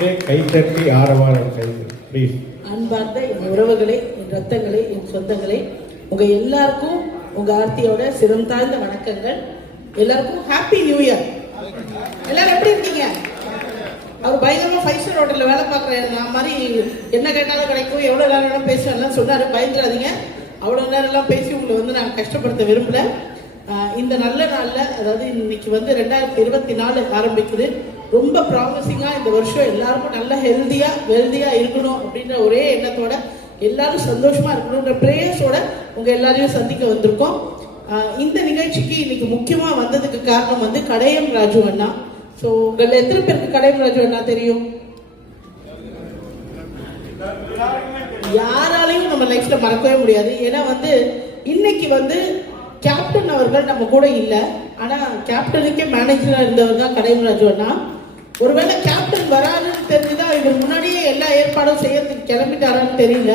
கைத்தட்டி ஆரவாரம் ப்ளீஸ் அன்பார்ந்த என் உறவுகளை என் ரத்தங்களே என் சொந்தங்களே உங்க எல்லாருக்கும் உங்க ஆர்த்தியோட சிரம் தாழ்ந்த வணக்கங்கள். எல்லாருக்கும் ஹாப்பி நியூ இயர் எல்லாரும் எப்படி இருக்கீங்க? அவர் பயங்கரமா ஃபைவ் ஸ்டார் ஹோட்டல்ல வேலை பார்க்குற நான் மாதிரி என்ன கேட்டாலும் கிடைக்கும் எவ்வளவு நேரம் வேணாலும் பேசலாம் சொன்னாரு. பயந்துடாதீங்க. அவ்வளவு நேரம் எல்லாம் பேசி உங்களை வந்து நான் கஷ்டப்படுத்த விரும்பல. இந்த நல்ல நாள்ல அதாவது இன்னைக்கு வந்து ரெண்டாயிரத்தி இருபத்தி நாலு ஆரம்பிக்குது. ரொம்ப ப்ராமிசிங்கா இந்த வருஷம் எல்லாருக்கும் நல்ல ஹெல்தியா வெல்தியா இருக்கணும் அப்படின்ற ஒரே எண்ணத்தோட எல்லாரும் சந்தோஷமா இருக்கணும்ன்ற ப்ரேயர்ஸோட உங்க எல்லாரையும் சந்திக்க வந்திருக்கோம். இந்த நிகழ்ச்சிக்கு இன்னைக்கு முக்கியமா வந்ததுக்கு காரணம் வந்து கடையம் ராஜு அண்ணா. ஸோ உங்கள் எத்தனை பேருக்கு கடையம் ராஜு அண்ணா தெரியும்? யாராலையும் நம்ம லைஃப்ல மறக்கவே முடியாது. ஏன்னா வந்து இன்னைக்கு வந்து கேப்டன் அவர்கள் நம்ம கூட இல்லை. ஆனால் கேப்டனுக்கே மேனேஜராக இருந்தவர் தான் கடைமராஜு அண்ணா. ஒருவேளை கேப்டன் வராதுன்னு தெரிஞ்சுதான் இவர் முன்னாடியே எல்லா ஏற்பாடும் செய்யறதுக்கு கிளம்பிட்டாரான்னு தெரியல.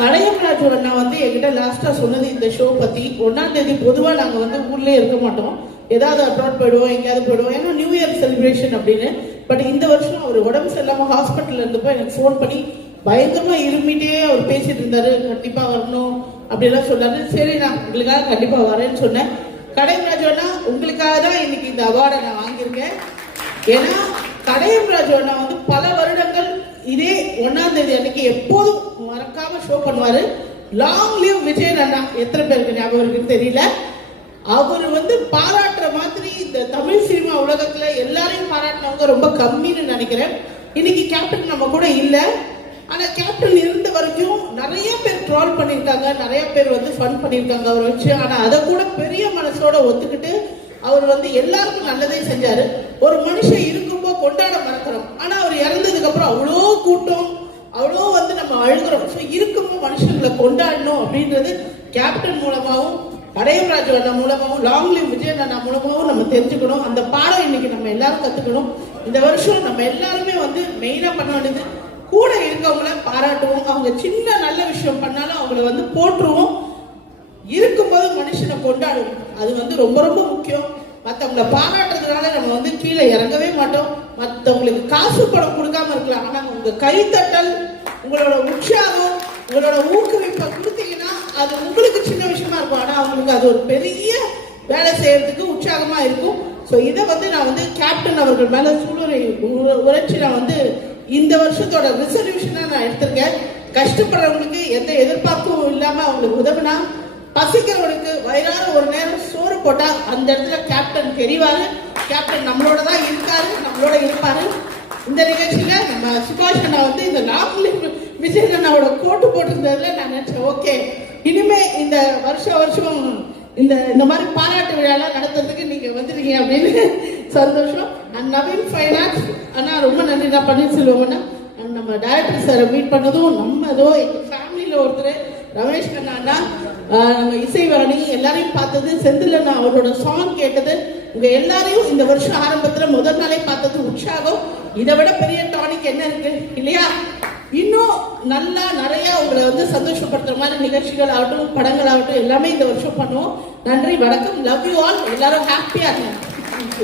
கடையம்ராஜு அண்ணா வந்து என்கிட்ட லாஸ்ட்டாக சொன்னது இந்த ஷோ பற்றி ஒன்றாம் தேதி பொதுவாக நாங்கள் வந்து ஊர்லேயே இருக்க மாட்டோம். ஏதாவது அப்ராட் போயிடுவோம் எங்கேயாவது போயிடுவோம். ஏன்னா நியூ இயர் செலிப்ரேஷன் அப்படின்னு. பட் இந்த வருஷம் அவர் உடம்பு சரியில்லாமல் ஹாஸ்பிட்டலில் இருந்தப்போ எனக்கு ஃபோன் பண்ணி பயங்கரமாக இருமிட்டே அவர் பேசிட்டு இருந்தாரு. கண்டிப்பாக வரணும். அப்படிலாம் சொன்னாரு சரி நான் உங்களுக்காக கண்டிப்பா வரேன்னு சொன்னேன். கடையம்ராஜு உங்களுக்காக தான் இன்னைக்கு இந்த அவார்டை நான் வாங்கியிருக்கேன். ஏன்னா கடையம் வந்து பல வருடங்கள் இதே ஒன்னாம் தேதி அன்னைக்கு எப்போதும் மறக்காம ஷோ பண்ணுவாரு. லாங் லிவ் விஜயன் அண்ணா. எத்தனை பேருக்கு ஞாபகம் இருக்குன்னு தெரியல. அவர் வந்து பாராட்டுற மாதிரி இந்த தமிழ் சினிமா உலகத்துல எல்லாரையும் பாராட்டினவங்க ரொம்ப கம்மின்னு நினைக்கிறேன். இன்னைக்கு கேப்டன் நம்ம கூட இல்லை. ஆனா கேப்டன் இருந்த வரைக்கும் நிறைய பேர் ட்ரால் பண்ணியிருக்காங்க நிறைய பேர் வந்து ஃபன் பண்ணியிருக்காங்க அவரை வச்சு. ஆனா அதை கூட பெரிய மனசோட ஒத்துக்கிட்டு அவர் வந்து எல்லாருக்கும் நல்லதே செஞ்சாரு. ஒரு மனுஷன் இருக்கும்போது கொண்டாட மறக்கிறோம். ஆனா அவர் இறந்ததுக்கு அப்புறம் அவ்வளோ கூட்டம் அவ்வளோ வந்து நம்ம அழுகிறோம். ஸோ இருக்கும்போது மனுஷங்களை கொண்டாடணும் அப்படின்றது கேப்டன் மூலமாகவும் கடையராஜு அண்ணா மூலமாகவும் லாங் லிவ் விஜய் அண்ணா மூலமாகவும் நம்ம தெரிஞ்சுக்கணும். அந்த பாடம் இன்னைக்கு நம்ம எல்லாரும் கத்துக்கணும். இந்த வருஷம் நம்ம எல்லாருமே வந்து மெயினா பண்ண வேண்டியது கூட இருக்கவங்கள பாராட்டுவோம். அவங்க சின்ன நல்ல விஷயம் பண்ணாலும் அவங்கள வந்து போற்றுவோம். இருக்கும்போது மனுஷனை கொண்டாடுவோம். அது வந்து ரொம்ப ரொம்ப முக்கியம். மற்றவங்கள பாராட்டுறதுனால நம்ம வந்து கீழே இறங்கவே மாட்டோம். மற்றவங்களுக்கு காசு படம் கொடுக்காம இருக்கலாம். ஆனால் உங்க கைத்தட்டல் உங்களோட உற்சாகம் உங்களோட ஊக்குவிப்பை கொடுத்தீங்கன்னா அது உங்களுக்கு சின்ன விஷயமா இருக்கும். ஆனால் அவங்களுக்கு அது ஒரு பெரிய வேலை செய்யறதுக்கு உற்சாகமா இருக்கும். ஸோ இதை வந்து நான் வந்து கேப்டன் அவர்கள் மேலே சூழ்நிலை உரைச்சி நான் வந்து இந்த வருஷத்தோட ரிசல்யூஷனா நான் எடுத்திருக்கேன். கஷ்டப்படுறவங்களுக்கு எந்த எதிர்பார்ப்பும் இல்லாம அவங்களுக்கு உதவினா பசிக்கிறவனுக்கு வயிறார ஒரு நேரம் சோறு போட்டா அந்த இடத்துல கேப்டன் தெரிவாரு. கேப்டன் நம்மளோட தான் இருக்காரு நம்மளோட இருப்பாரு. இந்த நிகழ்ச்சியில நம்ம சுபாஷ் அண்ணா வந்து இந்த நாமலி விஜய் அண்ணாவோட கோட்டு போட்டிருந்ததுல நான் நினைச்சேன் ஓகே. இனிமே இந்த வருஷம் வருஷம் இந்த இந்த மாதிரி பாராட்டு விழாலாம் நடத்துறதுக்கு நீங்க வந்துருக்கீங்க அப்படின்னு சந்தோஷம். அண்ட் நவீன் ஃபைனான்ஸ் அண்ணா ரொம்ப நன்றி நம்ம டைரக்டர் சாரை மீட் பண்ணதும் நம்ம ஏதோ எங்கள் ஃபேமிலியில் ஒருத்தர் ரமேஷ் கண்ணாண்டா நம்ம இசைவாணி எல்லாரையும் பார்த்தது செந்தில் அண்ணா அவரோட சாங் கேட்டது உங்க எல்லாரையும் இந்த வருஷம் ஆரம்பத்துல முதல் நாளே பார்த்தது உற்சாகம். இதை விட பெரிய டானிக் என்ன இருக்கு இல்லையா? இன்னும் நல்லா நிறைய உங்களை வந்து சந்தோஷப்படுத்துற மாதிரி நிகழ்ச்சிகள் ஆகட்டும் படங்கள் ஆகட்டும் எல்லாமே இந்த வருஷம் பண்ணுவோம். நன்றி வணக்கம் லவ் யூ ஆல் எல்லாரும் ஹாப்பியா இருங்க.